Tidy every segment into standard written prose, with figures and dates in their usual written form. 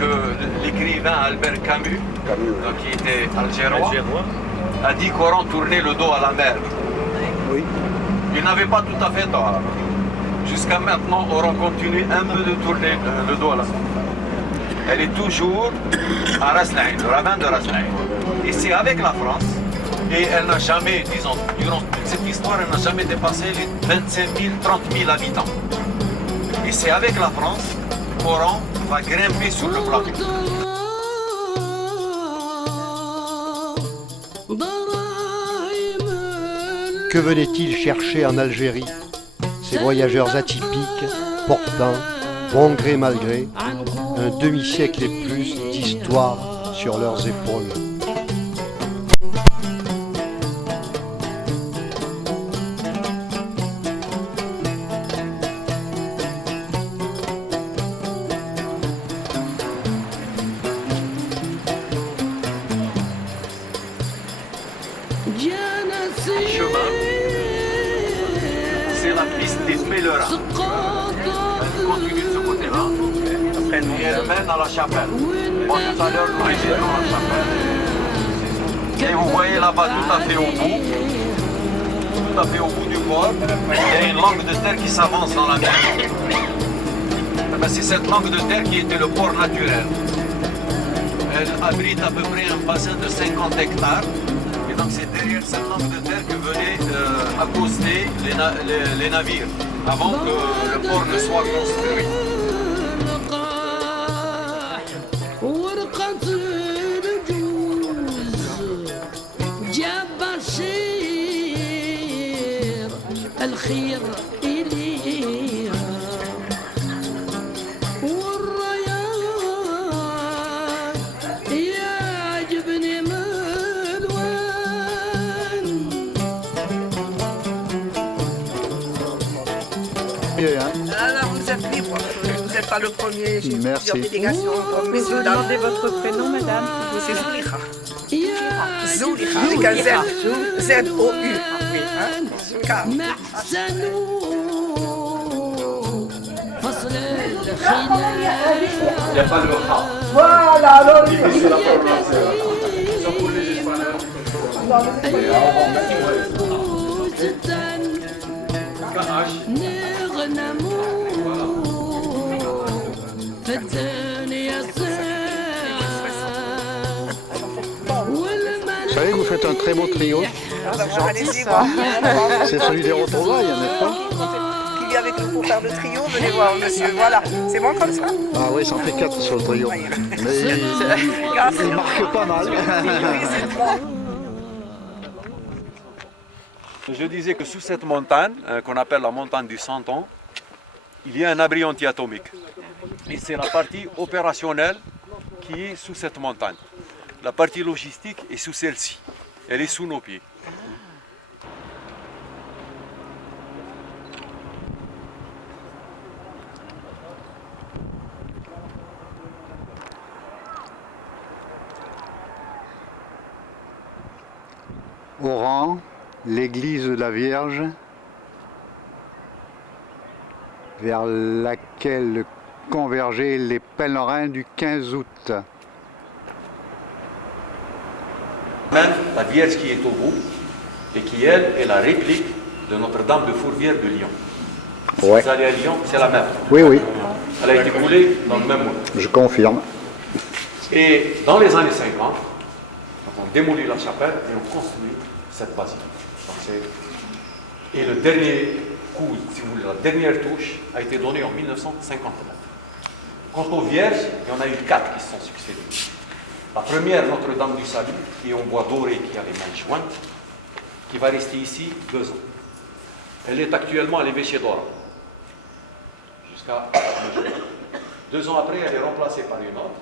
que l'écrivain Albert Camus, donc, qui était algérois, a dit qu'Oran tournait le dos à la mer. Oui. Il n'avait pas tout à fait tort. Jusqu'à maintenant, Oran continue un peu de tourner le dos à la mer. Elle est toujours à Ras Laïn, le ravin de Ras Laïn. Et c'est avec la France, et elle n'a jamais, disons, durant toute cette histoire, elle n'a jamais dépassé les 25 000, 30 000 habitants. Et c'est avec la France qu'Oran va grimper sur le plateau. Que venaient-ils chercher en Algérie, ces voyageurs atypiques, portant, bon gré mal gré, un demi-siècle et plus d'histoire sur leurs épaules? C'est la piste des pèlerins. Elle continue de ce côté-là. Et elle mène à la chapelle. Moi, tout à l'heure, nous étions à la chapelle. Et vous voyez là-bas, tout à fait au bout du port, il y a une langue de terre qui s'avance dans la mer. C'est cette langue de terre qui était le port naturel. Elle abrite à peu près un bassin de 50 hectares. Et donc c'est derrière cette langue de terre que venaient accoster les navires, avant que le port ne soit construit. Alors vous êtes libre, vous n'êtes pas le premier, j'ai Merci. plusieurs délégations comme Vous messieurs, dames. demandez votre prénom, madame? C'est Zouliha. Zouliha, avec un Z. Z-O-U. K. Il n'y a pas de ha. Voilà, alors C'est la prononciation. Ça pour les Espagnols. Vous savez que vous faites un très beau trio. allez-y voir. C'est celui des retrouvailles, n'est-ce pas? Qui vient avec nous pour faire le trio, venez voir monsieur, voilà. C'est bon comme ça? Ah oui, ça en fait 4 sur le trio. Mais il marque pas mal. Je disais que sous cette montagne, qu'on appelle la montagne du 100 ans, il y a un abri anti-atomique. Et c'est la partie opérationnelle qui est sous cette montagne. La partie logistique est sous celle-ci. Elle est sous nos pieds. Oran, l'église de la Vierge, vers laquelle convergeaient les pèlerins du 15 août. Même la Vierge qui est au bout et qui, elle, est la réplique de Notre-Dame de Fourvière de Lyon. Si Ouais. vous allez à Lyon, c'est la même. Oui, oui, Elle a été coulée dans le même moule. je confirme. Et dans les années 50, on démolit la chapelle et on construit cette basilique. Et le dernier coup, si vous voulez, la dernière touche a été donnée en 1959. Quant aux Vierges, il y en a eu 4 qui se sont succédées. La première, Notre-Dame du Salut, qui est en bois doré, qui a les mains jointes, qui va rester ici 2 ans. Elle est actuellement à l'évêché d'Oran, jusqu'à 2 ans après, elle est remplacée par une autre.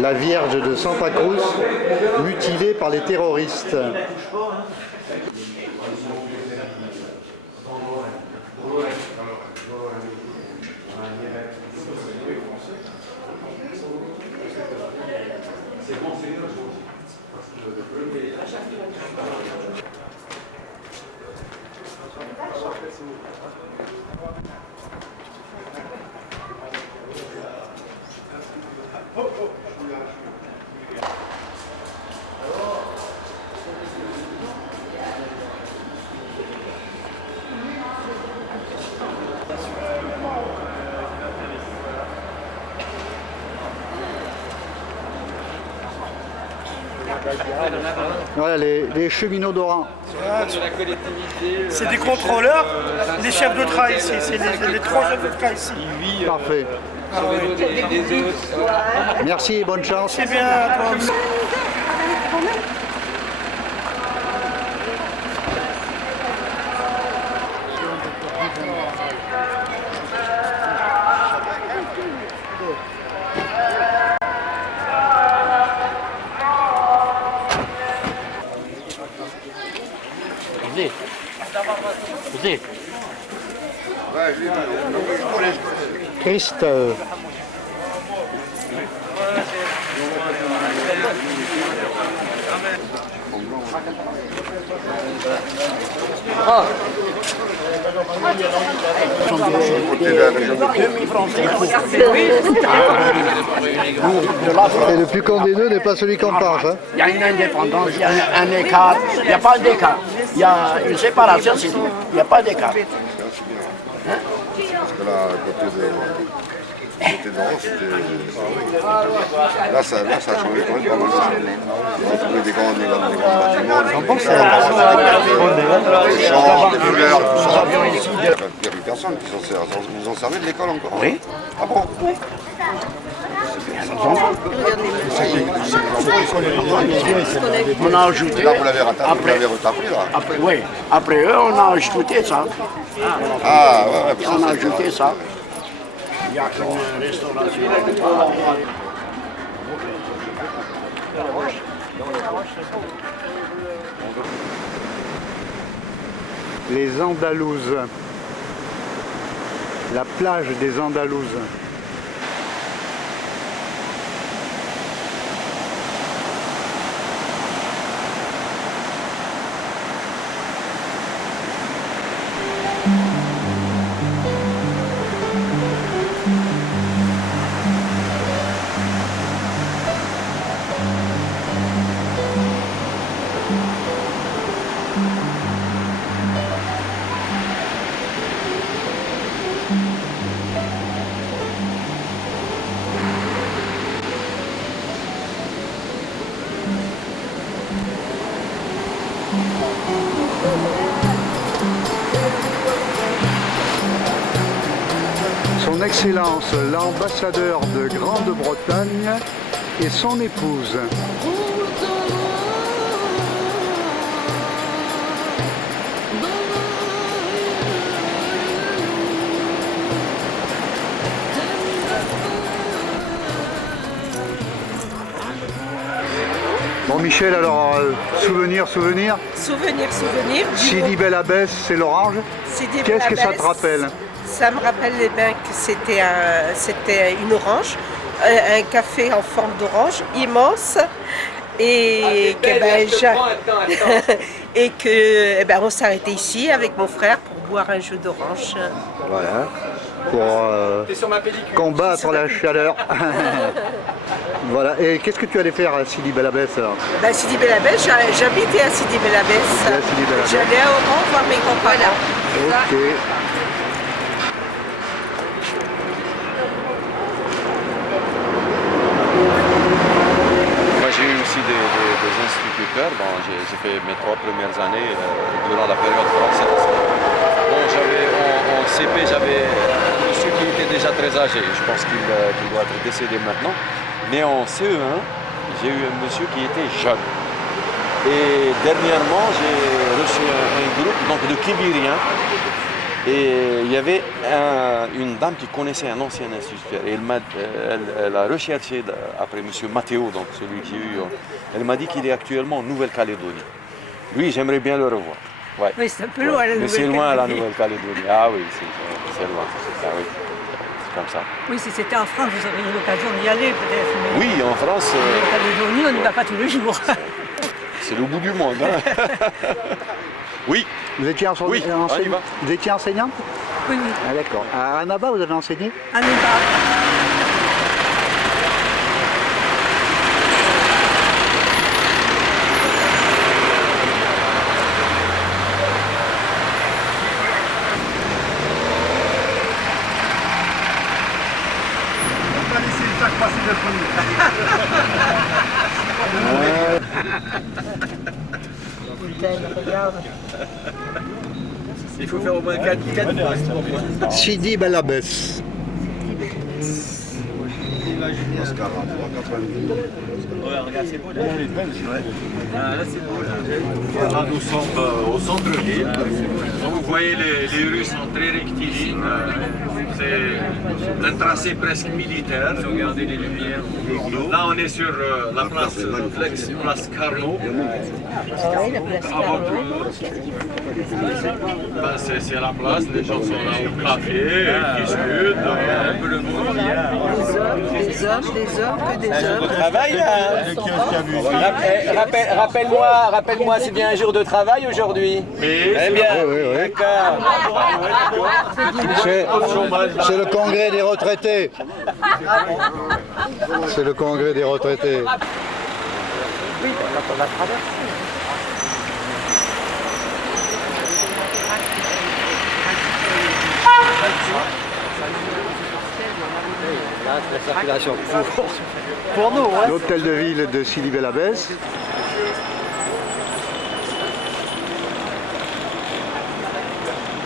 La Vierge de Santa Cruz, mutilée par les terroristes. Voilà les cheminots d'Oran. C'est des contrôleurs, les chefs de train ici, c'est les trois chefs de train ici. Parfait. Merci et bonne chance. C'est bien à toi aussi. Christ. Et le plus con des deux n'est pas celui qu'on pense. Hein. Il y a une indépendance, il y a un écart, il n'y a pas d'écart. Il y a une séparation, c'est tout. Il n'y a pas d'écart. Parce que là, côté d'Oran, c'était... Là, ça a changé quand même pas mal de choses. On a trouvé des grands bâtiments, des champs, des fleurs, tout ça. Il n'y a plus personne qui s'en sert. Vous en servez de l'école encore? Oui. Ah bon? On a ajouté. Là, vous l'avez retapé, là. Oui. Après eux, on a ajouté ça. Ah, ouais, ouais. On a ajouté ça. Il y a une restauration. Les Andalouses. La plage des Andalouses. Son Excellence l'ambassadeur de Grande-Bretagne et son épouse. Bon Michel, alors souvenir. Souvenir. Sidi Bel Abbès, c'est l'orange. Qu'est-ce que ça te rappelle? Ça me rappelle que c'était une orange, un café en forme d'orange immense et que on s'arrêtait ici avec mon frère pour boire un jus d'orange. Voilà, pour combattre la chaleur. Voilà, et qu'est-ce que tu allais faire à Sidi Bel Abbès alors? Sidi Bel Abbès, j'habitais à Sidi Bel Abbès. J'allais à Oran voir mes grands-parents. Ok. J'ai eu aussi des instituteurs. Bon, j'ai fait mes 3 premières années durant la période française. Bon, en CP, j'avais un monsieur qui était déjà très âgé. Je pense qu'il doit être décédé maintenant. Mais en CE1, j'ai eu un monsieur qui était jeune. Et dernièrement, j'ai reçu un groupe donc, de Kibiriens. Et il y avait une dame qui connaissait un ancien instituteur. Et elle a recherché après M. Matteo, donc celui qui a eu. Elle m'a dit qu'il est actuellement en Nouvelle-Calédonie. Lui, j'aimerais bien le revoir. Ouais. Oui, c'est un peu loin, la Nouvelle-Calédonie. Mais c'est loin la Nouvelle-Calédonie. Ah oui, c'est loin. Ah, oui. C'est comme ça. Oui, si c'était en France, vous auriez l'occasion d'y aller peut-être. Mais oui, en France. En Nouvelle-Calédonie, on n'y va pas tous les jours. C'est le bout du monde. Hein. Oui. Vous étiez enseignante? Oui, oui. Ah d'accord. À Annaba, vous avez enseigné? À Neba. On va laisser le sac passer le premier. Il faut faire au moins 4 fois. Sidi Belabès. Là, nous sommes au centre-ville. Donc, vous voyez, les rues sont très rectilignes. C'est un tracé presque militaire. Regardez les lumières. Là, on est sur la place, place Carnot. Ben, c'est la place, les gens sont là au café, ils discutent, un peu le monde. Des hommes, que des hommes. Travail là. Rappelle-moi, c'est bien un jour de travail aujourd'hui. Mais Eh bien, oui. d'accord. C'est le congrès des retraités. C'est le congrès des retraités. Pour nous, ouais. L'hôtel de ville de Sidi Belabès.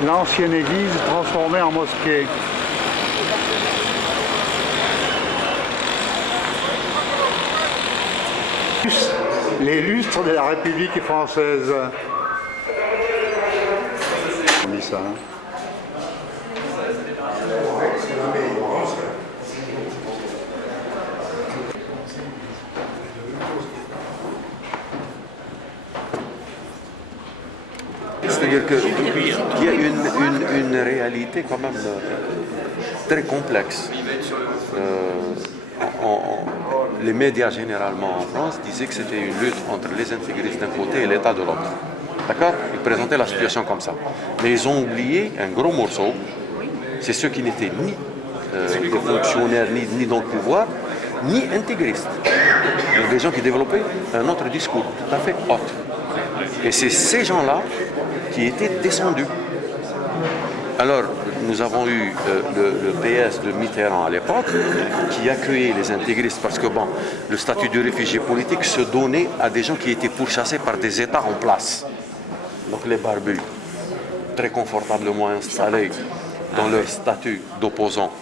L'ancienne église transformée en mosquée. Les lustres de la République française. On dit ça, hein. C'est-à-dire qu'il y a une réalité quand même très complexe. Les médias généralement en France disaient que c'était une lutte entre les intégristes d'un côté et l'État de l'autre. D'accord? Ils présentaient la situation comme ça. Mais ils ont oublié un gros morceau, c'est ceux qui n'étaient ni des fonctionnaires, ni dans le pouvoir, ni intégristes. Donc des gens qui développaient un autre discours tout à fait autre. Et c'est ces gens-là qui étaient descendus. Alors, nous avons eu le PS de Mitterrand à l'époque, qui accueillait les intégristes parce que bon, le statut de réfugié politique se donnait à des gens qui étaient pourchassés par des États en place. Donc les barbus, très confortablement installés dans leur statut d'opposants,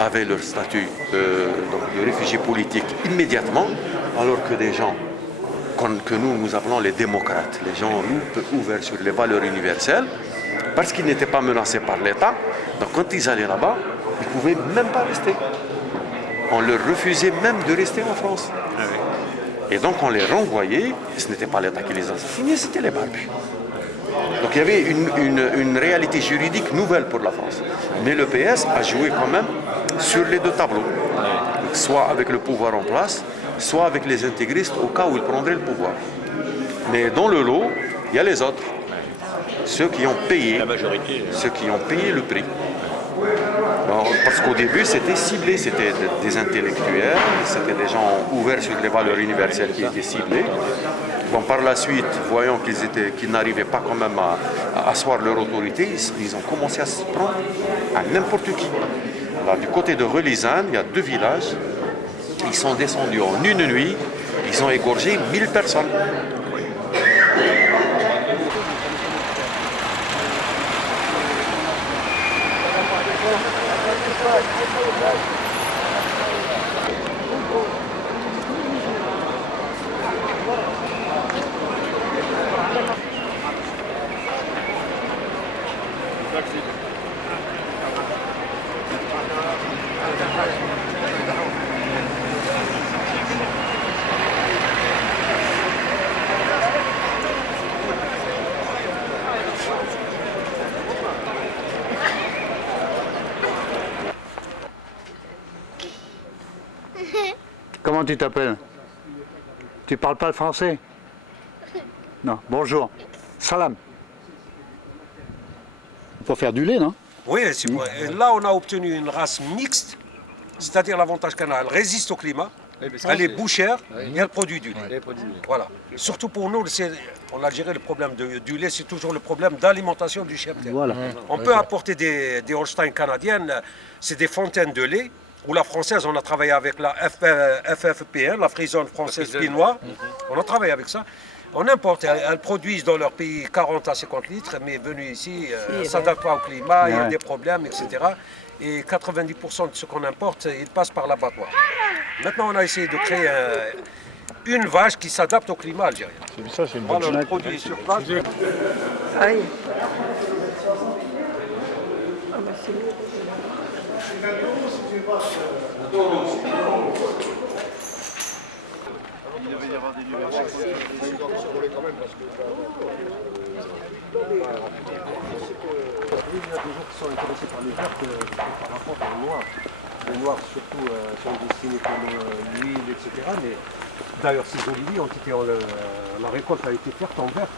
avaient leur statut de réfugié politique immédiatement, alors que des gens que nous appelons les démocrates, les gens ouverts sur les valeurs universelles, parce qu'ils n'étaient pas menacés par l'État. Donc quand ils allaient là-bas, ils ne pouvaient même pas rester. On leur refusait même de rester en France. Et donc on les renvoyait, et ce n'était pas l'État qui les assignait, c'était les barbus. Donc il y avait une réalité juridique nouvelle pour la France. Mais le PS a joué quand même sur les deux tableaux. Donc, soit avec le pouvoir en place, soit avec les intégristes au cas où ils prendraient le pouvoir. Mais dans le lot, il y a les autres. Ceux qui ont payé, ceux qui ont payé le prix. Alors, parce qu'au début, c'était ciblé, c'était des intellectuels, c'était des gens ouverts sur les valeurs universelles qui étaient ciblés. Bon, par la suite, voyant qu'ils n'arrivaient pas quand même à asseoir leur autorité, ils ont commencé à se prendre à n'importe qui. Là, du côté de Relisane, il y a 2 villages. Ils sont descendus en une nuit, ils ont égorgé 1000 personnes. Comment tu t'appelles? Tu parles pas le français? Non. Bonjour. Salam. Pour faire du lait, non? Oui, et là on a obtenu une race mixte, c'est-à-dire l'avantage qu'elle a, elle résiste au climat, elle est bouchère et elle produit du lait. Voilà. Surtout pour nous, en Algérie, le problème du lait, c'est toujours le problème d'alimentation du cheptel. Voilà. On peut apporter des Holstein canadiennes, c'est des fontaines de lait, ou la française, on a travaillé avec la FFP1, la frisonne française pinois, on a travaillé avec ça. On importe, elles produisent dans leur pays 40 à 50 litres, mais venues ici, ça ne s'adaptent pas au climat, il y a des problèmes, etc. Et 90% de ce qu'on importe, il passe par l'abattoir. Maintenant, on a essayé de créer une vache qui s'adapte au climat algérien. Ça, c'est une bonne chose. Le produit sur place. Aïe. Il devait y avoir des numéros. Il y a des gens qui sont intéressés par les vertes par rapport aux noirs. Les noirs surtout sont destinés comme l'huile, etc. Mais d'ailleurs ces oliviers ont été, la récolte a été faite en vert.